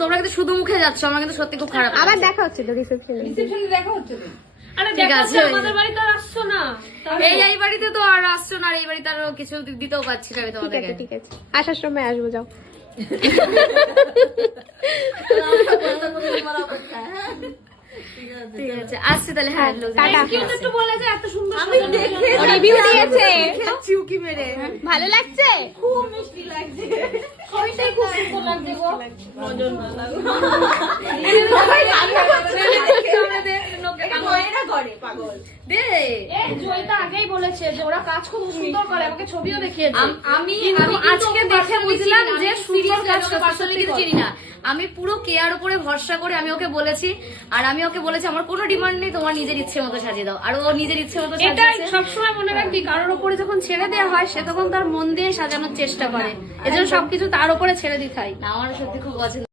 তোমরা কিন্তু শুধু মুখে যাচ্ছ, আমার কিন্তু সত্যি খুব খারাপ। আবার দেখা হচ্ছে তো রিসেপশনে দেখা হচ্ছে তো। আরে ঠিক আছে, আমাদের বাড়িতে আর আসছো না, এই বাড়িতে তো আর আসছো না, আর এই বাড়িতে আরো কিছু দিতেও পারছি না আমি তোমাদেরকে। ঠিক আছে আসার সময় আসবো, যাও। ঠিক আছে আসছি তাহলে। হ্যাঁ একটু বলে যে এত সুন্দর রিভিউ দিয়েছে, চিউকি মেরে ভালো লাগছে। খুব মিষ্টি লাগছে, ওইটাই খুব সুন্দর লাগছে গো। নজর না লাগো, দে। এই জয়িতা আগেই বলেছে যে ওরা কাজ খুব সুন্দর করে, আমাকে ছবিও দেখিয়েছে। আমি আজকে দেখে বুঝলাম যে সুন্দর কাজ পার্সোনালি চিনি না। আমি পুরো কেয়ার উপরে ভরসা করে আমি ওকে বলেছি, আর আমি ওকে বলেছি আমার কোনো ডিমান্ড নেই, তোমার নিজের ইচ্ছে মতো সাজিয়ে দাও। আর ও নিজের ইচ্ছে মতো এটাই সাজিয়েছে। সবসময় মনে রাখবি, কারোর উপরে যখন ছেড়ে দেওয়া হয় সে তখন তার মন দিয়ে সাজানোর চেষ্টা করে, এজন্য সবকিছু তার উপরে ছেড়ে দিতে হয়। না, আমার সত্যি খুব পছন্দ।